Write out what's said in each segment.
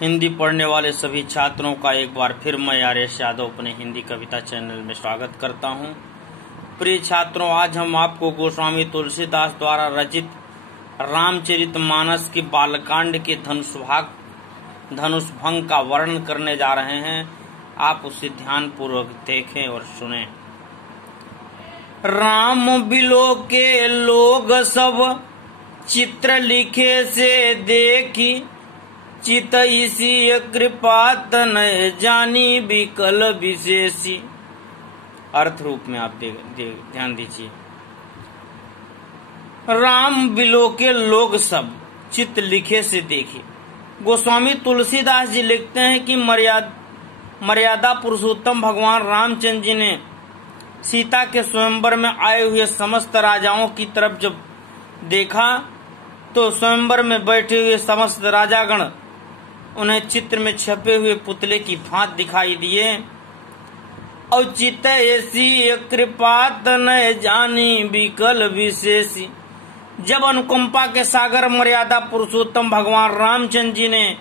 हिंदी पढ़ने वाले सभी छात्रों का एक बार फिर मैं आर्यश यादव अपने हिंदी कविता चैनल में स्वागत करता हूं। प्रिय छात्रों, आज हम आपको गोस्वामी तुलसीदास द्वारा रचित रामचरितमानस के बालकांड के धनुष भंग का वर्णन करने जा रहे हैं। आप उसे ध्यान पूर्वक देखें और सुनें। राम बिलो के लोग सब चित्र लिखे से देखी, चित इसी कृपा तन जानी विकल विशेषी। अर्थ रूप में आप ध्यान दीजिए। राम बिलो के लोग सब चित लिखे से देखे। गोस्वामी तुलसीदास जी लिखते हैं कि मर्यादा पुरुषोत्तम भगवान रामचंद्र जी ने सीता के स्वयंवर में आए हुए समस्त राजाओं की तरफ जब देखा तो स्वयंवर में बैठे हुए समस्त राजागण उन्हें चित्र में छपे हुए पुतले की भांति दिखाई दिए। और चित ऐसी कृपा तन जानी विकल विशेषी। जब अनुकंपा के सागर मर्यादा पुरुषोत्तम भगवान रामचंद्र जी ने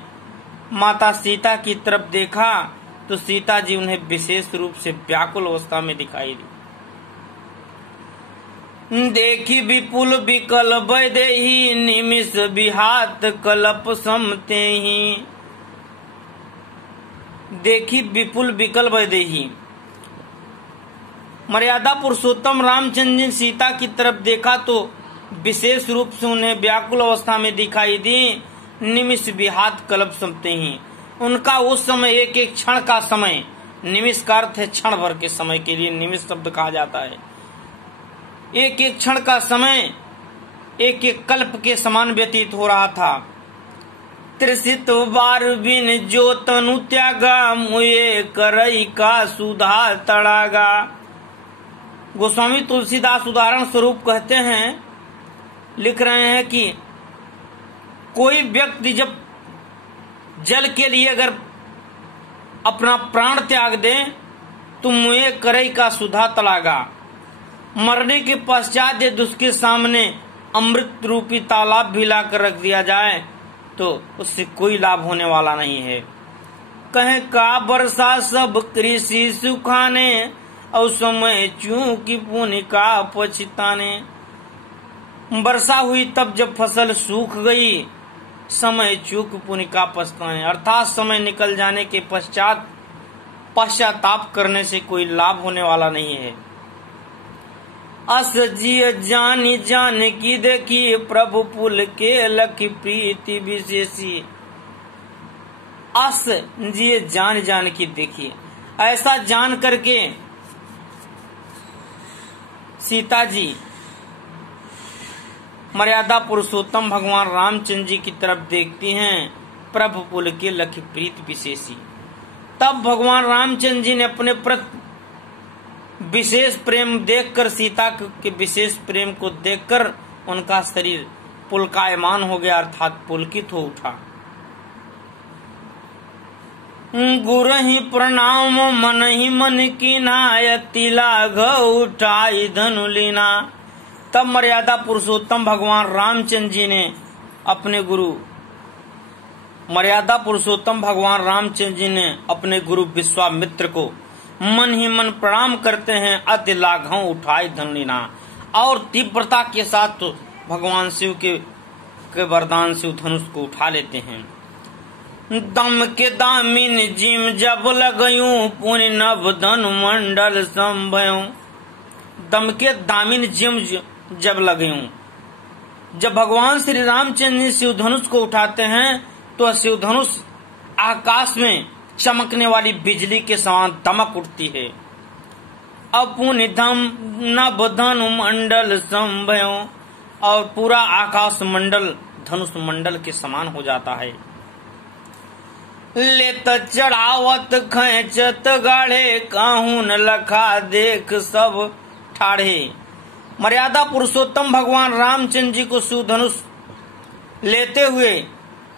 माता सीता की तरफ देखा तो सीता जी उन्हें विशेष रूप से व्याकुल अवस्था में दिखाई दी। देखी विपुल विकल वैदेही, निमिष विहात कल्प समते ही। देखी विपुल विकल वैदेही। मर्यादा पुरुषोत्तम रामचंद्र जी सीता की तरफ देखा तो विशेष रूप से उन्हें व्याकुल अवस्था में दिखाई दी। निमिष विहात कल्प समते ही। उनका उस समय एक एक क्षण का समय, निमिष का अर्थ है क्षण भर के समय के लिए निमिष शब्द कहा जाता है। एक एक क्षण का समय एक एक कल्प के समान व्यतीत हो रहा था। त्रिसित बार बिन जो तनु त्यागा, मुए करई का सुधा तड़ागा। गोस्वामी तुलसीदास उदाहरण स्वरूप कहते हैं, लिख रहे हैं कि कोई व्यक्ति जब जल के लिए अगर अपना प्राण त्याग दे तो मुए करई का सुधा तड़ागा। मरने के पश्चात यदि उसके सामने अमृत रूपी तालाब भी लाकर रख दिया जाए तो उससे कोई लाभ होने वाला नहीं है। कहे का वर्षा सब कृषि सुखाने, और समय चूंकि पुण्य का पछताने। वर्षा हुई तब जब फसल सूख गई, समय चूक पुण्य का पछताने। अर्थात समय निकल जाने के पश्चात पश्चाताप करने से कोई लाभ होने वाला नहीं है। अस जिय जानी जान की देखी, प्रभु पुल के लखी प्रीति विशेषी। अस जिय जान जान की देखी। ऐसा जान करके सीता जी मर्यादा पुरुषोत्तम भगवान रामचंद्र जी की तरफ देखती हैं। प्रभु पुल के लखी प्रीति विशेषी। तब भगवान रामचंद्र जी ने अपने प्रति विशेष प्रेम देखकर, सीता के विशेष प्रेम को देखकर उनका शरीर पुलकायमान हो गया, अर्थात पुलकित हो उठा। गुरु ही प्रणाम मन ही मन की नायति लाघ उठाई धनु लीना। तब मर्यादा पुरुषोत्तम भगवान रामचंद्र जी ने अपने गुरु विश्वामित्र को मन ही मन प्रणाम करते हैं। अति लाघव उठाई धनुलीना। और तीव्रता के साथ तो भगवान शिव के वरदान से धनुष को उठा लेते हैं। दम के दामिन जिम जब लगयूं, पुण्य नभ धनु मंडल संभयूं। दम के दामिन जिम जब लगयूं। जब भगवान श्री रामचंद्र जी शिव धनुष को उठाते हैं तो शिव धनुष आकाश में चमकने वाली बिजली के समान दमक उठती है। अपुनि धम नभ धनु मंडल संभयो। और पूरा आकाश मंडल धनुष मंडल के समान हो जाता है। लेत चढ़ावत खेचत गाढ़े, काहू न लखा देख सब ठाढ़े। मर्यादा पुरुषोत्तम भगवान रामचंद्र जी को शिव धनुष लेते हुए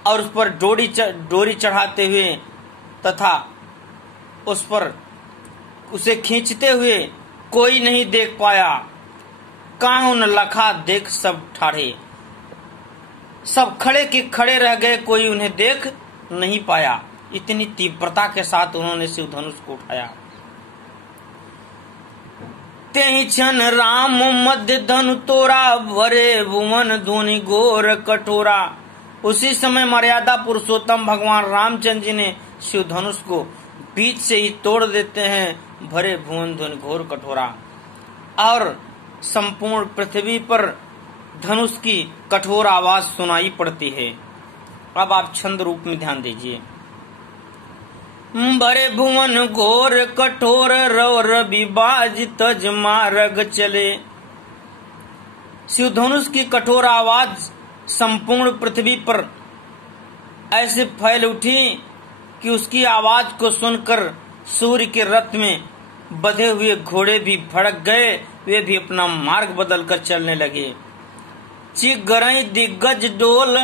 और उस पर डोरी चढ़ाते हुए तथा उस पर उसे खींचते हुए कोई नहीं देख पाया। काहू न लखा देख सब ठाढ़े। सब खड़े के खड़े रह गए, कोई उन्हें देख नहीं पाया। इतनी तीव्रता के साथ उन्होंने शिव धनुष को उठाया। तेहि क्षण राम मध्य धनु तोरा, भरे भुवन धुनि घोर कठोरा। उसी समय मर्यादा पुरुषोत्तम भगवान रामचंद्र जी ने शिव धनुष को बीच से ही तोड़ देते हैं। भरे भुवन धुनि घोर कठोरा, और संपूर्ण पृथ्वी पर धनुष की कठोर आवाज सुनाई पड़ती है। अब आप छंद रूप में ध्यान दीजिए। भरे भुवन घोर कठोर, रव रवि बाज तज मार्ग चले। शिव धनुष की कठोर आवाज संपूर्ण पृथ्वी पर ऐसे फैल उठी कि उसकी आवाज को सुनकर सूर्य के रथ में बंधे हुए घोड़े भी भड़क गए। वे भी अपना मार्ग बदलकर चलने लगे। चिगरई दिग्गज डोल,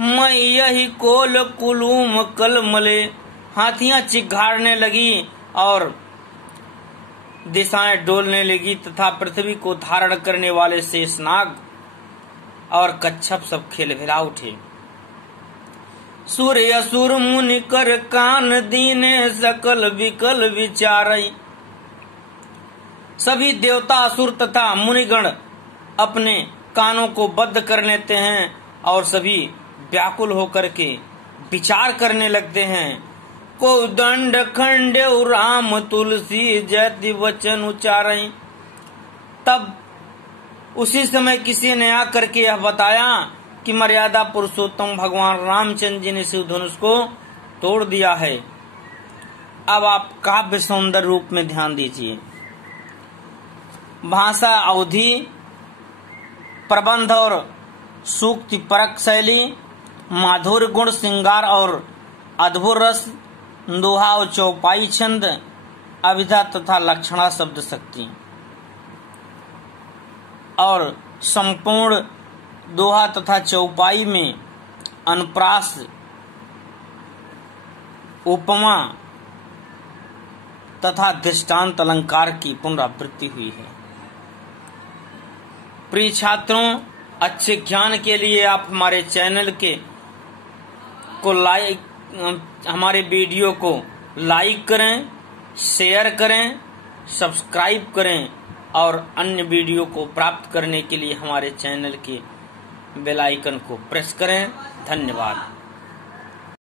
मैं यही कोल कुलूम कल मले। हाथियां चिघाड़ने लगी और दिशाएं डोलने लगी तथा पृथ्वी को धारण करने वाले शेषनाग और कच्छप सब खिलखिला उठे। सूर्य असुर मुनि कर कान दीने, सकल विकल विचारई। सभी देवता असुर तथा मुनिगण अपने कानों को बद्ध कर लेते हैं और सभी व्याकुल होकर के विचार करने लगते हैं। को दंड खंडे राम तुलसी जयति वचन उच्चारई। तब उसी समय किसी ने आकर के यह बताया कि मर्यादा पुरुषोत्तम भगवान रामचंद्र जी ने शिव धनुष को तोड़ दिया है। अब आप काव्य सौंदर्य रूप में ध्यान दीजिए। भाषा अवधि, प्रबंध और सूक्ति परक शैली, माधुर्य गुण, श्रृंगार और अद्भुत रस, दोहा और चौपाई छंद, अभिधा तथा लक्षणा शब्द शक्ति, और संपूर्ण दोहा तथा चौपाई में अनुप्रास, उपमा तथा दृष्टांत अलंकार की पुनरावृत्ति हुई है। प्रिय छात्रों, अच्छे ज्ञान के लिए आप हमारे चैनल को लाइक, हमारे वीडियो को लाइक करें, शेयर करें, सब्सक्राइब करें और अन्य वीडियो को प्राप्त करने के लिए हमारे चैनल के बेल आइकन को प्रेस करें। धन्यवाद।